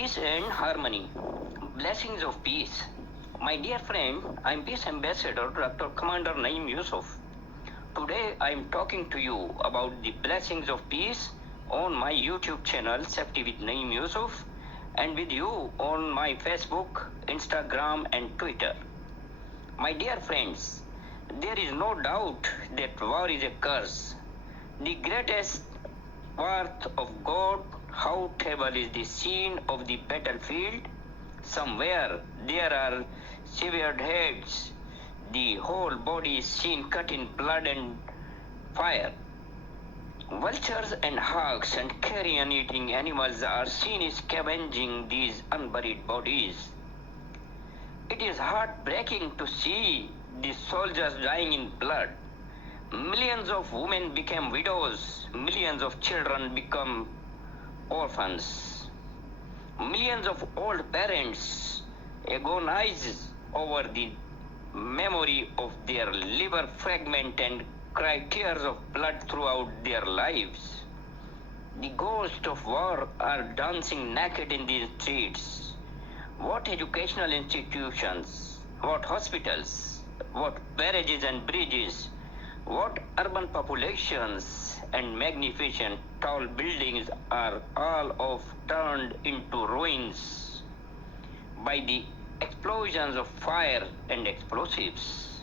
Peace and harmony. Blessings of peace. My dear friend, I am Peace Ambassador Dr. Commander Naeem Yousuf. Today I am talking to you about the blessings of peace on my YouTube channel Safety with Naeem Yousuf and with you on my Facebook, Instagram and Twitter. My dear friends, there is no doubt that war is a curse. The greatest worth of God, how terrible is the scene of the battlefield. Somewhere there are severed heads, the whole body is seen cut in blood and fire. Vultures and hogs and carrion-eating animals are seen scavenging these unburied bodies. It is heartbreaking to see the soldiers dying in blood. Millions of women became widows, millions of children become orphans. Millions of old parents agonize over the memory of their liver fragment and cry tears of blood throughout their lives. The ghosts of war are dancing naked in the streets. What educational institutions, what hospitals, what barrages and bridges, what urban populations and magnificent tall buildings are all of turned into ruins by the explosions of fire and explosives.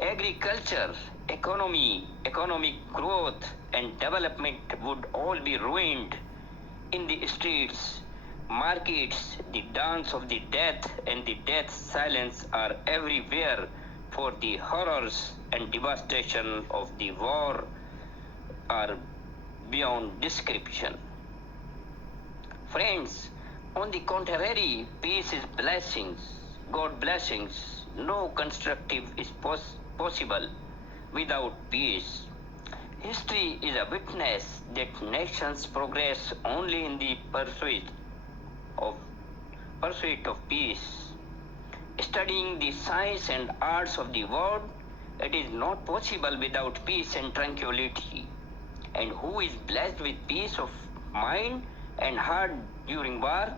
Agriculture, economy, economic growth and development would all be ruined in the streets. Markets, the dance of the death and the death silence are everywhere, for the horrors and devastation of the war are beyond description. Friends, on the contrary, peace is blessings, God blessings. No constructive is possible without peace. History is a witness that nations progress only in the pursuit of peace. Studying the science and arts of the world, it is not possible without peace and tranquility. And who is blessed with peace of mind and heart during war?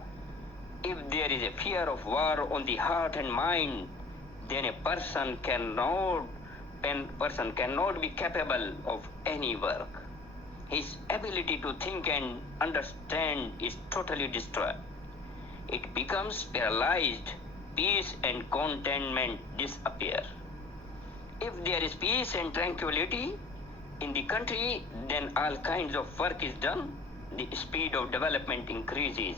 If there is a fear of war on the heart and mind, then a person cannot be capable of any work. His ability to think and understand is totally destroyed. It becomes paralyzed. Peace and contentment disappear. If there is peace and tranquility in the country, then all kinds of work is done. The speed of development increases.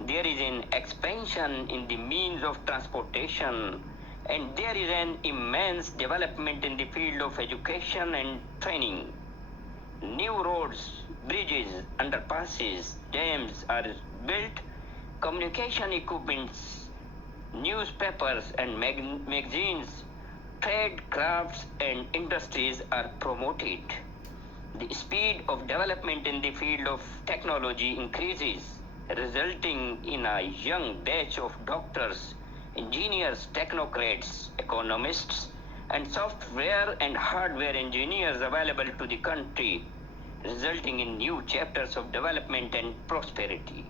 There is an expansion in the means of transportation, and there is an immense development in the field of education and training. New roads, bridges, underpasses, dams are built, communication equipments, newspapers and magazines, trade, crafts and industries are promoted. The speed of development in the field of technology increases, resulting in a young batch of doctors, engineers, technocrats, economists, and software and hardware engineers available to the country, resulting in new chapters of development and prosperity.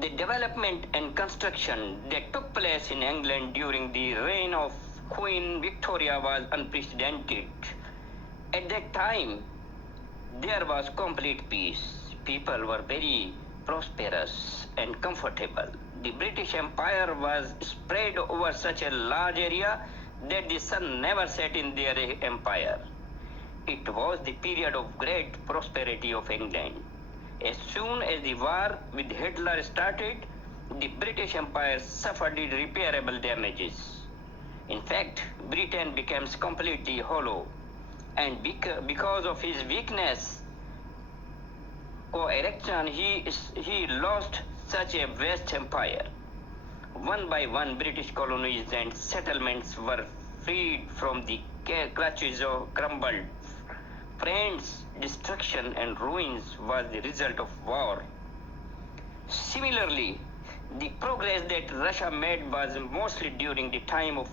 The development and construction that took place in England during the reign of Queen Victoria was unprecedented. At that time, there was complete peace. People were very prosperous and comfortable. The British Empire was spread over such a large area that the sun never set in their empire. It was the period of great prosperity of England. As soon as the war with Hitler started, the British Empire suffered irreparable damages. In fact, Britain became completely hollow, and because of his weakness, coercion, he lost such a vast empire. One by one, British colonies and settlements were freed from the clutches of crumbled. Friends, destruction and ruins was the result of war. Similarly, the progress that Russia made was mostly during the time of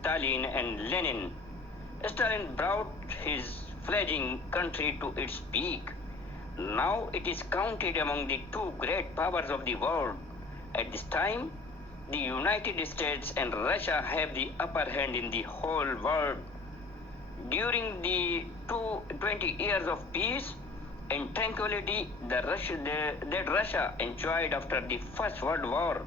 Stalin and Lenin. Stalin brought his fledgling country to its peak. Now it is counted among the two great powers of the world. At this time, the United States and Russia have the upper hand in the whole world. During the 20 years of peace and tranquility that Russia enjoyed after the First World War,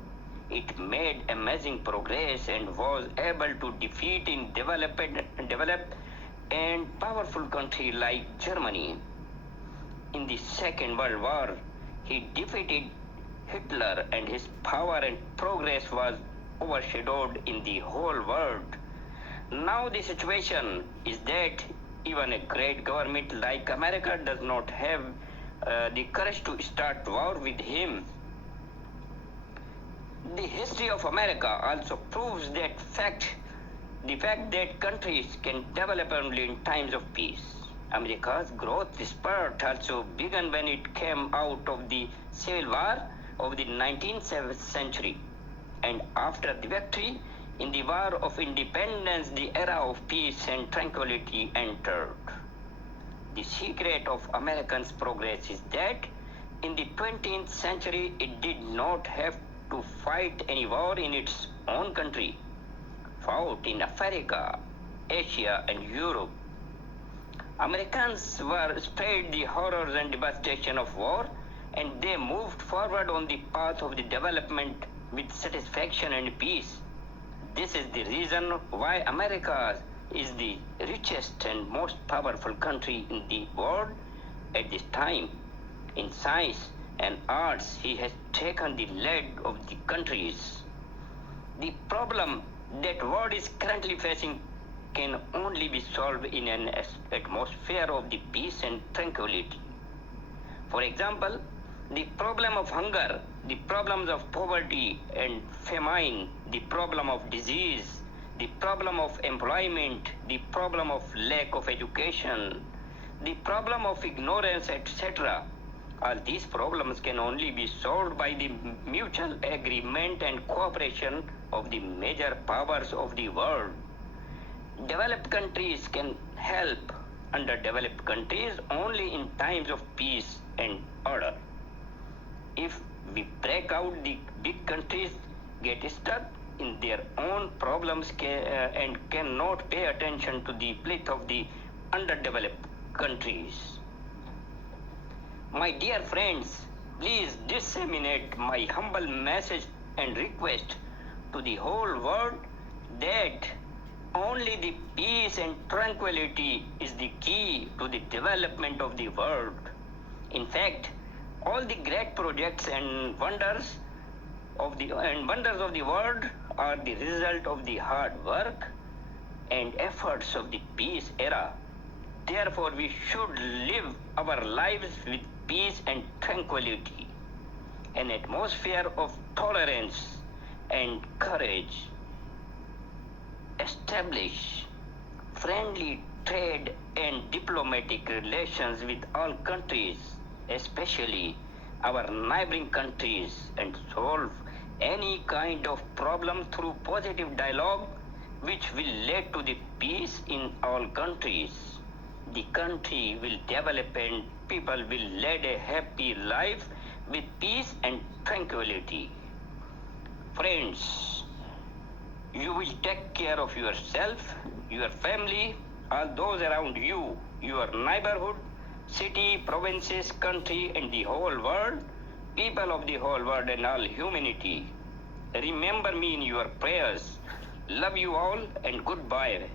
it made amazing progress and was able to defeat in developed and powerful country like Germany. In the Second World War, he defeated Hitler and his power and progress was overshadowed in the whole world. Now the situation is that even a great government like America does not have the courage to start war with him. The history of America also proves that the fact that countries can develop only in times of peace. America's growth spurt also began when it came out of the Civil War of the 19th century, and after the victory in the War of Independence, the era of peace and tranquility entered. The secret of Americans' progress is that in the 20th century it did not have to fight any war in its own country, fought in Africa, Asia and Europe. Americans were spared the horrors and devastation of war, and they moved forward on the path of the development with satisfaction and peace. This is the reason why America is the richest and most powerful country in the world at this time. In science and arts, he has taken the lead of the countries. The problem that world is currently facing can only be solved in an atmosphere of the peace and tranquility. For example, the problem of hunger, the problems of poverty and famine, the problem of disease, the problem of employment, the problem of lack of education, the problem of ignorance, etc. All these problems can only be solved by the mutual agreement and cooperation of the major powers of the world. Developed countries can help underdeveloped countries only in times of peace and order. If we break out, the big countries get stuck in their own problems and cannot pay attention to the plight of the underdeveloped countries. My dear friends, please disseminate my humble message and request to the whole world that only the peace and tranquility is the key to the development of the world. In fact, all the great projects and wonders of the world are the result of the hard work and efforts of the peace era. Therefore, we should live our lives with peace and tranquility, an atmosphere of tolerance and courage. Establish friendly trade and diplomatic relations with all countries, especially our neighboring countries, and solve any kind of problem through positive dialogue which will lead to the peace in all countries. The country will develop and people will lead a happy life with peace and tranquility. Friends, you will take care of yourself, your family, all those around you, your neighborhood, city, provinces, country, and the whole world, people of the whole world and all humanity. Remember me in your prayers. Love you all and goodbye.